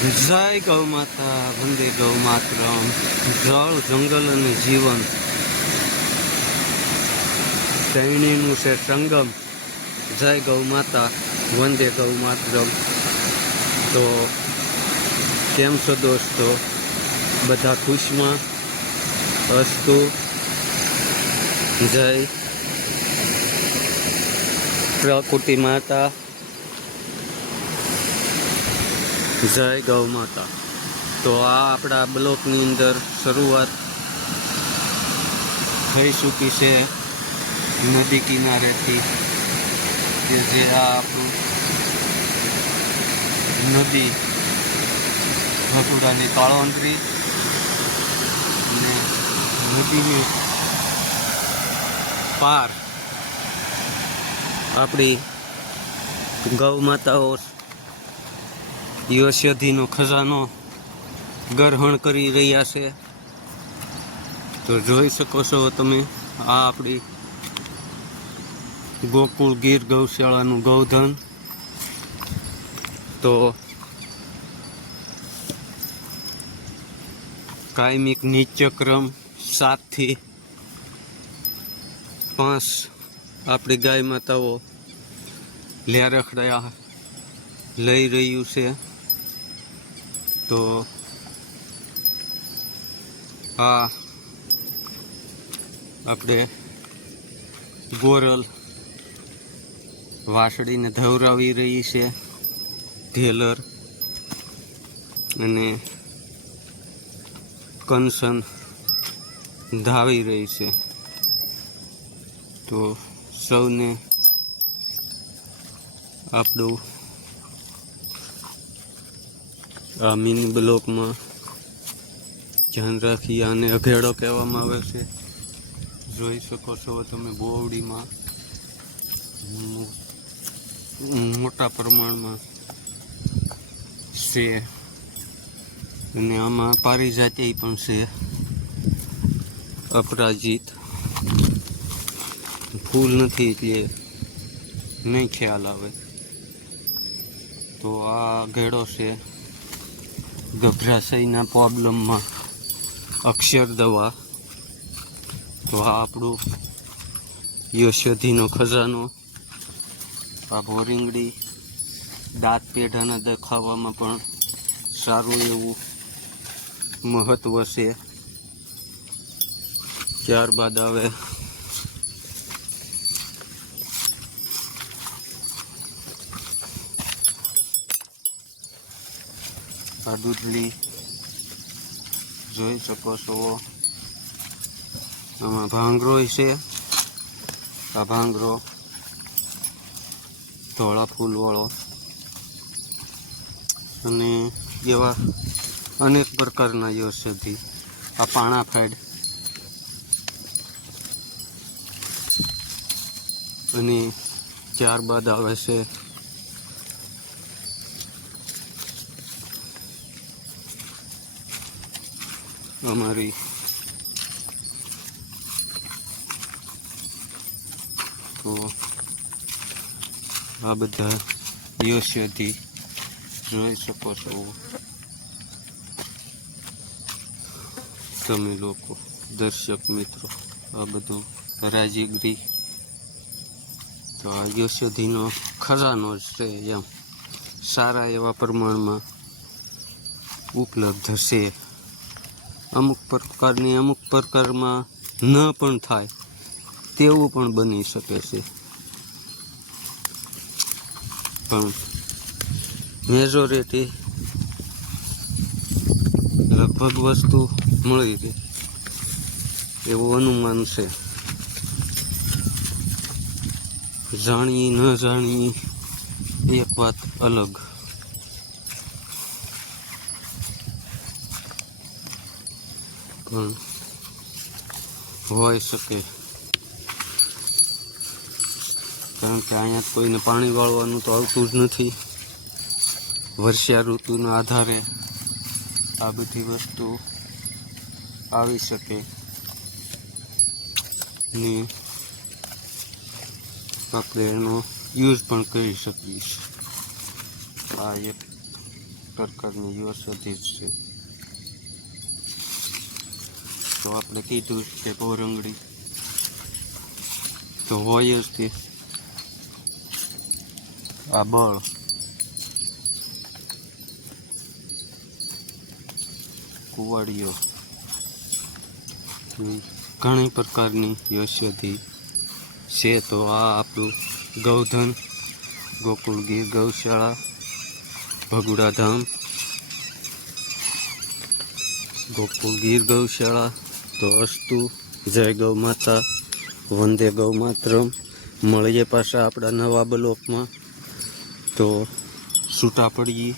જય ગૌ માતા વંદે ગૌ માતરમ જળ જંગલ અને જીવન શ્રેણીનું છે સંગમ જય ગૌ માતા વંદે ગૌ માતરમ તો કેમ છો દોસ્તો બધા ખુશમાં અસ્તુ જય પ્રકૃતિ માતા જય ગૌ માતા તો આ આપણા બ્લોકની અંદર શરૂઆત થઈ ચૂકી છે નદી કિનારેથી કે જે આ આપણું નદી ભટુડાની કાળવંતરી અને નદીની પાર આપણી ગૌ માતાઓ યશદીનો ખજાનો ગ્રહણ કરી રહ્યા છે તો જોઈ શકો છો તમે આ આપણી ગોકુળ ગીર ગૌશાળાનું ગૌધન તો કાયમિક નીચક્રમ સાતથી પાંચ આપણી ગાય માતાઓ લેરખડા લઈ રહ્યું છે તો આ આપણે ગોરલ વાસળીને ધવરાવી રહી છે ઢેલર અને કન્સન ધાવી રહી છે તો સૌને આપણું આ મિની બ્લોકમાં ધ્યાન રાખી આને અઘેડો કહેવામાં આવે છે જોઈ શકો છો તમે બોવડીમાં મોટા પ્રમાણમાં છે અને આમાં પારિજાત્ય પણ છે અપરાજિત ફૂલ નથી એટલે નહીં ખ્યાલ આવે તો આ ઘેડો છે ગભરાશયના પ્રોબ્લમમાં અક્ષર દવા તો આ આપણો યશોધીનો ખજાનો આ ભોરીંગડી દાંત પેઢાના દેખાવામાં પણ સારું એવું મહત્ત્વ છે ત્યારબાદ આવે ભાડુદલી જોઈ શકો છો આમાં ભાંગરો છે આ ભાંગરો ધોળા ફૂલવાળો અને એવા અનેક પ્રકારના ઔષધિ આ પાણા ફાડ અને ત્યારબાદ આવે છે અમારી તો આ બધા દિવસોથી જોઈ શકો છો તમે લોકો દર્શક મિત્રો આ બધું રાજીગીરી તો આ યોશોધીનો ખજાનો જ છે એમ સારા એવા પ્રમાણમાં ઉપલબ્ધ છે અમુક પ્રકારની અમુક પ્રકારમાં ન પણ થાય તેવું પણ બની શકે છે પણ મેજોરિટી લગભગ વસ્તુ મળી રહે એવું અનુમાન છે જાણી ન જાણી એક વાત અલગ પણ હોઈ શકે કારણ કે અહીંયા કોઈને પાણી વાળવાનું તો આવતું જ નથી વર્ષિયા ઋતુના આધારે આ બધી વસ્તુ આવી શકે ને આપણે એનો યુઝ પણ કરી શકીએ આ એક પ્રકારની યુવસધી છે તો આપણે કીધું કે ભોરંગડી તો હોય જ તે આ બળ કુવાડીઓ ઘણી પ્રકારની ઔષધિ છે તો આ આપણું ગૌધન ગોકુળ ગીર ગૌશાળા ભગુડાધામ ગોકુળ ગીર ગૌશાળા તો અસ્તુ જય ગૌ માતા વંદે ગૌ માતરમ મળીએ પાછા આપણા નવા બ્લોકમાં તો છૂટા પડીએ